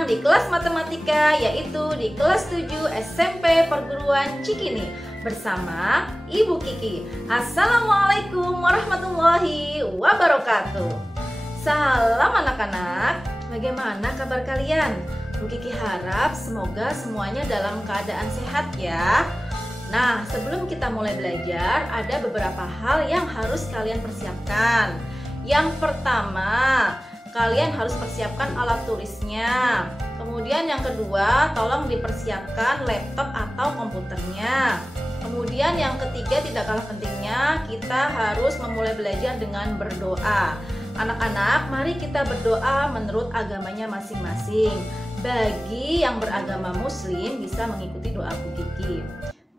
sedang di kelas matematika, yaitu di kelas 7 SMP Perguruan Cikini bersama Ibu Kiki. Assalamualaikum warahmatullahi wabarakatuh. Salam anak-anak, bagaimana kabar kalian? Bu Kiki harap semoga semuanya dalam keadaan sehat ya. Nah, sebelum kita mulai belajar, ada beberapa hal yang harus kalian persiapkan. Yang pertama, kalian harus persiapkan alat tulisnya. Kemudian yang kedua, tolong dipersiapkan laptop atau komputernya. Kemudian yang ketiga, tidak kalah pentingnya, kita harus memulai belajar dengan berdoa. Anak-anak, mari kita berdoa menurut agamanya masing-masing. Bagi yang beragama muslim bisa mengikuti doa Bu Kiki.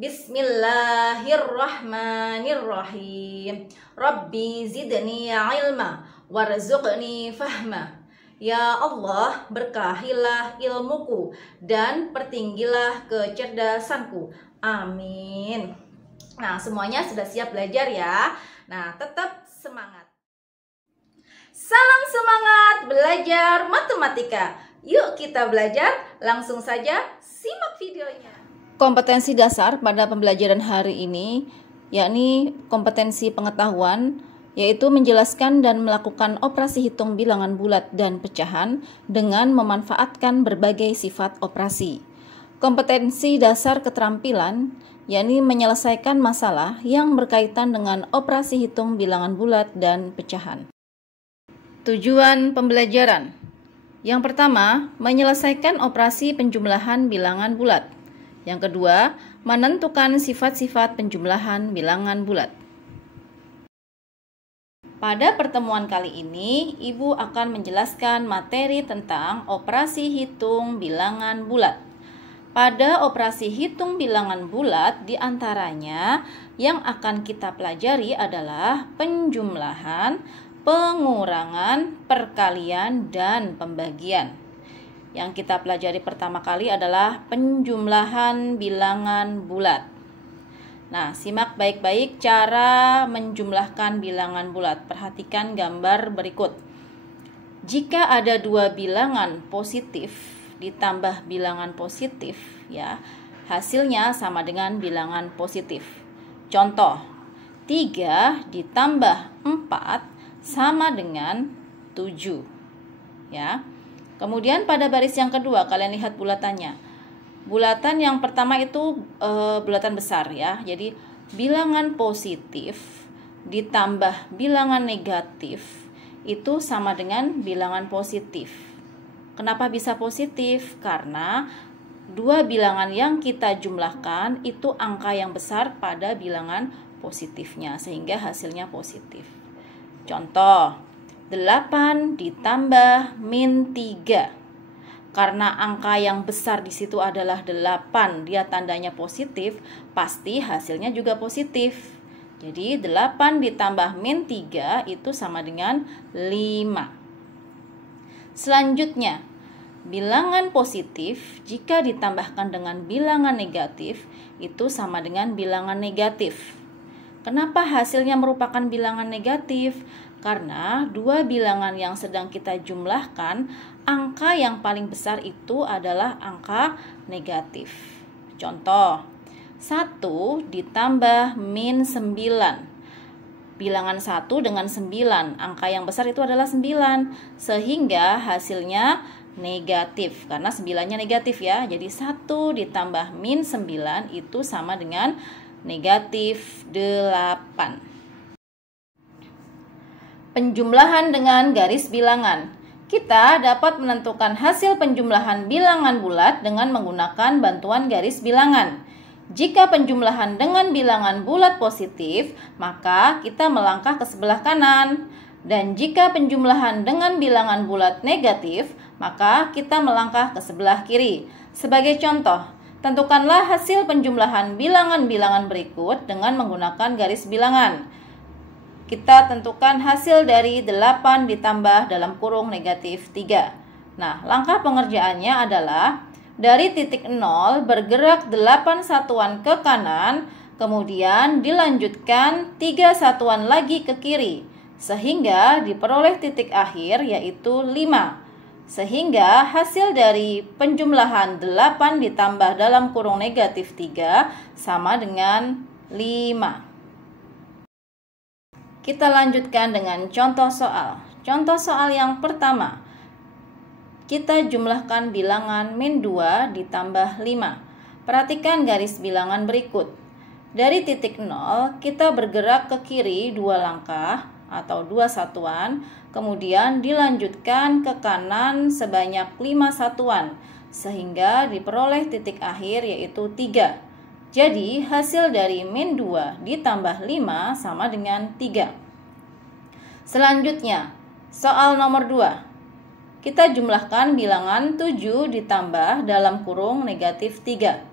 Bismillahirrahmanirrahim. Rabbi zidni ilma warzuqni fahma. Ya Allah, berkahilah ilmuku dan pertinggilah kecerdasanku. Amin. Nah, semuanya sudah siap belajar ya. Nah, tetap semangat. Salam semangat belajar matematika. Yuk kita belajar, langsung saja simak videonya. Kompetensi dasar pada pembelajaran hari ini yakni kompetensi pengetahuan, yaitu menjelaskan dan melakukan operasi hitung bilangan bulat dan pecahan dengan memanfaatkan berbagai sifat operasi. Kompetensi dasar keterampilan yakni menyelesaikan masalah yang berkaitan dengan operasi hitung bilangan bulat dan pecahan. Tujuan pembelajaran. Yang pertama, menyelesaikan operasi penjumlahan bilangan bulat. Yang kedua, menentukan sifat-sifat penjumlahan bilangan bulat. Pada pertemuan kali ini, Ibu akan menjelaskan materi tentang operasi hitung bilangan bulat. Pada operasi hitung bilangan bulat, diantaranya yang akan kita pelajari adalah penjumlahan, pengurangan, perkalian, dan pembagian. Yang kita pelajari pertama kali adalah penjumlahan bilangan bulat. Nah, simak baik-baik cara menjumlahkan bilangan bulat. Perhatikan gambar berikut. Jika ada dua bilangan positif ditambah bilangan positif, ya, hasilnya sama dengan bilangan positif. Contoh, 3 ditambah 4 sama dengan 7. Ya. Kemudian pada baris yang kedua, kalian lihat bulatannya. Bulatan yang pertama itu bulatan besar ya. Jadi bilangan positif ditambah bilangan negatif itu sama dengan bilangan positif. Kenapa bisa positif? Karena dua bilangan yang kita jumlahkan itu angka yang besar pada bilangan positifnya, sehingga hasilnya positif. Contoh, 8 ditambah min 3. Karena angka yang besar di situ adalah 8, dia tandanya positif, pasti hasilnya juga positif. Jadi 8 ditambah min 3 itu sama dengan 5. Selanjutnya, bilangan positif jika ditambahkan dengan bilangan negatif itu sama dengan bilangan negatif. Kenapa hasilnya merupakan bilangan negatif? Karena dua bilangan yang sedang kita jumlahkan, angka yang paling besar itu adalah angka negatif. Contoh, 1 ditambah min 9. Bilangan 1 dengan 9, angka yang besar itu adalah 9, sehingga hasilnya negatif. Karena 9-nya negatif ya, jadi 1 ditambah min 9 itu sama dengan negatif 8. Penjumlahan dengan garis bilangan. Kita dapat menentukan hasil penjumlahan bilangan bulat dengan menggunakan bantuan garis bilangan. Jika penjumlahan dengan bilangan bulat positif, maka kita melangkah ke sebelah kanan. Dan jika penjumlahan dengan bilangan bulat negatif, maka kita melangkah ke sebelah kiri. Sebagai contoh, tentukanlah hasil penjumlahan bilangan-bilangan berikut dengan menggunakan garis bilangan. Kita tentukan hasil dari 8 ditambah dalam kurung negatif 3. Nah, langkah pengerjaannya adalah dari titik 0 bergerak 8 satuan ke kanan, kemudian dilanjutkan 3 satuan lagi ke kiri, sehingga diperoleh titik akhir yaitu 5. Sehingga hasil dari penjumlahan 8 ditambah dalam kurung negatif 3 sama dengan 5. Kita lanjutkan dengan contoh soal. Contoh soal yang pertama. Kita jumlahkan bilangan min 2 ditambah 5. Perhatikan garis bilangan berikut. Dari titik 0, kita bergerak ke kiri 2 langkah atau 2 satuan, kemudian dilanjutkan ke kanan sebanyak 5 satuan, sehingga diperoleh titik akhir yaitu 3. Jadi, hasil dari min 2 ditambah 5 sama dengan 3. Selanjutnya, soal nomor 2. Kita jumlahkan bilangan 7 ditambah dalam kurung negatif 3.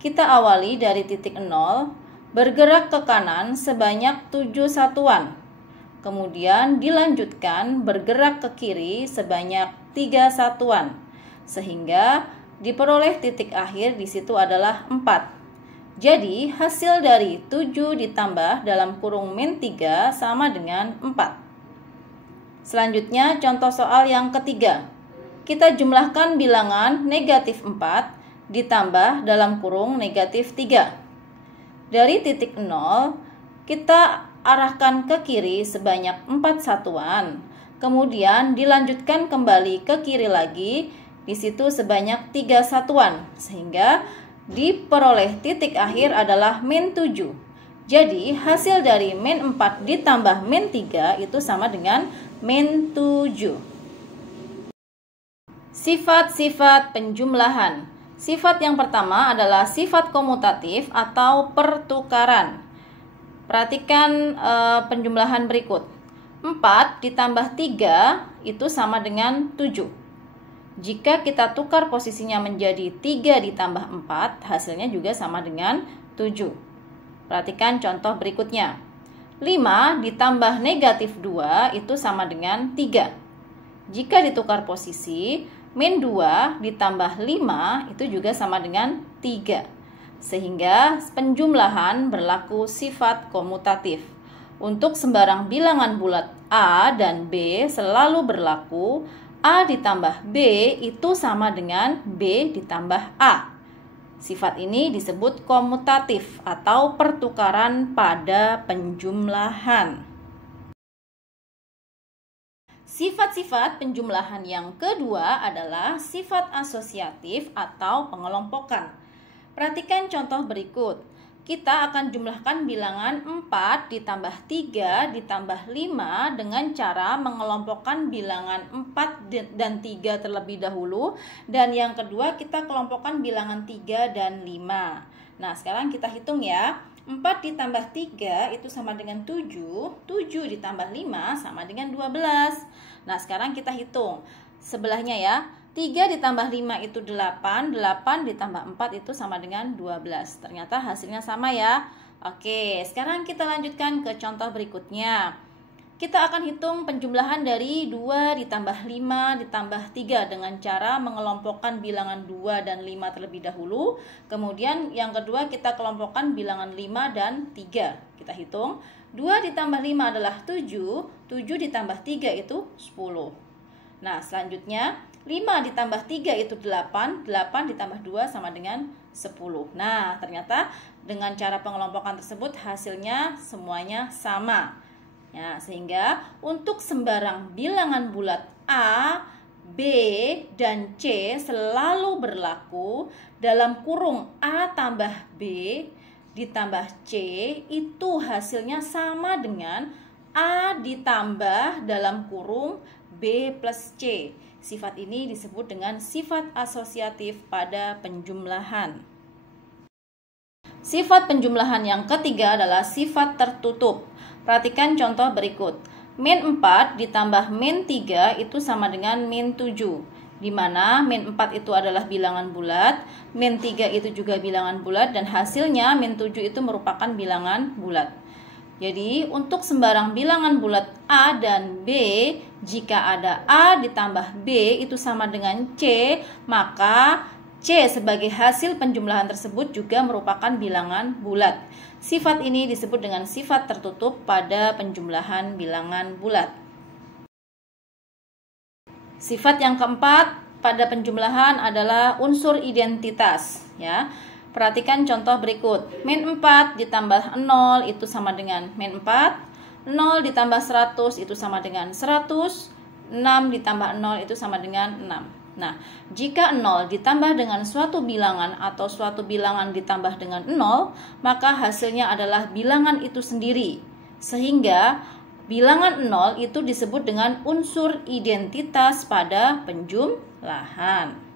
Kita awali dari titik 0, bergerak ke kanan sebanyak 7 satuan. Kemudian dilanjutkan bergerak ke kiri sebanyak 3 satuan. Sehingga diperoleh titik akhir di situ adalah 4. Jadi hasil dari 7 ditambah dalam kurung min 3 sama dengan 4. Selanjutnya contoh soal yang ketiga. Kita jumlahkan bilangan negatif 4 ditambah dalam kurung negatif 3. Dari titik 0, kita arahkan ke kiri sebanyak 4 satuan. Kemudian dilanjutkan kembali ke kiri lagi, di situ sebanyak 3 satuan. Sehingga diperoleh titik akhir adalah min 7. Jadi hasil dari min 4 ditambah min 3 itu sama dengan min 7. Sifat-sifat penjumlahan. Sifat yang pertama adalah sifat komutatif atau pertukaran. Perhatikan penjumlahan berikut. 4 ditambah 3 itu sama dengan 7. Jika kita tukar posisinya menjadi 3 ditambah 4, hasilnya juga sama dengan 7. Perhatikan contoh berikutnya. 5 ditambah negatif 2 itu sama dengan 3. Jika ditukar posisi, min 2 ditambah 5 itu juga sama dengan 3. Sehingga penjumlahan berlaku sifat komutatif. Untuk sembarang bilangan bulat A dan B selalu berlaku A ditambah B itu sama dengan B ditambah A. Sifat ini disebut komutatif atau pertukaran pada penjumlahan. Sifat-sifat penjumlahan yang kedua adalah sifat asosiatif atau pengelompokan. Perhatikan contoh berikut. Kita akan jumlahkan bilangan 4 ditambah 3 ditambah 5 dengan cara mengelompokkan bilangan 4 dan 3 terlebih dahulu. Dan yang kedua kita kelompokkan bilangan 3 dan 5. Nah, sekarang kita hitung ya. 4 ditambah 3 itu sama dengan 7. 7 ditambah 5 sama dengan 12. Nah, sekarang kita hitung sebelahnya ya. 3 ditambah 5 itu 8, 8 ditambah 4 itu sama dengan 12. Ternyata hasilnya sama ya. Oke, sekarang kita lanjutkan ke contoh berikutnya. Kita akan hitung penjumlahan dari 2 ditambah 5 ditambah 3 dengan cara mengelompokkan bilangan 2 dan 5 terlebih dahulu. Kemudian yang kedua kita kelompokkan bilangan 5 dan 3. Kita hitung. 2 ditambah 5 adalah 7, 7 ditambah 3 itu 10. Nah, selanjutnya 5 ditambah 3 itu 8, 8 ditambah 2 sama dengan 10. Nah, ternyata dengan cara pengelompokan tersebut hasilnya semuanya sama. Ya, sehingga untuk sembarang bilangan bulat A, B, dan C selalu berlaku dalam kurung A tambah B ditambah C itu hasilnya sama dengan A ditambah dalam kurung B plus C. Sifat ini disebut dengan sifat asosiatif pada penjumlahan. Sifat penjumlahan yang ketiga adalah sifat tertutup. Perhatikan contoh berikut. Min 4 ditambah min 3 itu sama dengan min 7. Di mana min 4 itu adalah bilangan bulat, min 3 itu juga bilangan bulat, dan hasilnya min 7 itu merupakan bilangan bulat. Jadi untuk sembarang bilangan bulat A dan B, jika ada A ditambah B itu sama dengan C, maka C sebagai hasil penjumlahan tersebut juga merupakan bilangan bulat. Sifat ini disebut dengan sifat tertutup pada penjumlahan bilangan bulat. Sifat yang keempat pada penjumlahan adalah unsur identitas, ya. Perhatikan contoh berikut. Min 4 ditambah 0 itu sama dengan min 4. 0 ditambah 100 itu sama dengan 100. 6 ditambah 0 itu sama dengan 6. Nah, jika 0 ditambah dengan suatu bilangan atau suatu bilangan ditambah dengan 0, maka hasilnya adalah bilangan itu sendiri. Sehingga bilangan 0 itu disebut dengan unsur identitas pada penjumlahan.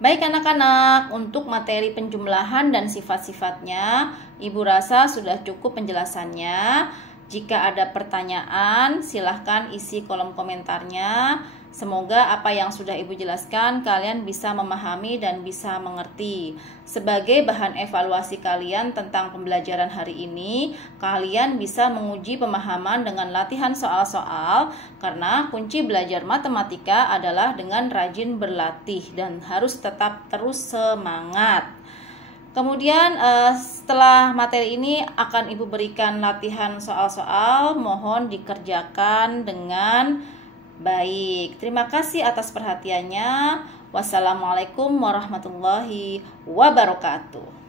Baik anak-anak, untuk materi penjumlahan dan sifat-sifatnya, Ibu rasa sudah cukup penjelasannya. Jika ada pertanyaan, silahkan isi kolom komentarnya. Semoga apa yang sudah Ibu jelaskan kalian bisa memahami dan bisa mengerti. Sebagai bahan evaluasi kalian tentang pembelajaran hari ini, kalian bisa menguji pemahaman dengan latihan soal-soal, karena kunci belajar matematika adalah dengan rajin berlatih dan harus tetap terus semangat. Kemudian setelah materi ini akan Ibu berikan latihan soal-soal, mohon dikerjakan dengan baik. Terima kasih atas perhatiannya. Wassalamualaikum warahmatullahi wabarakatuh.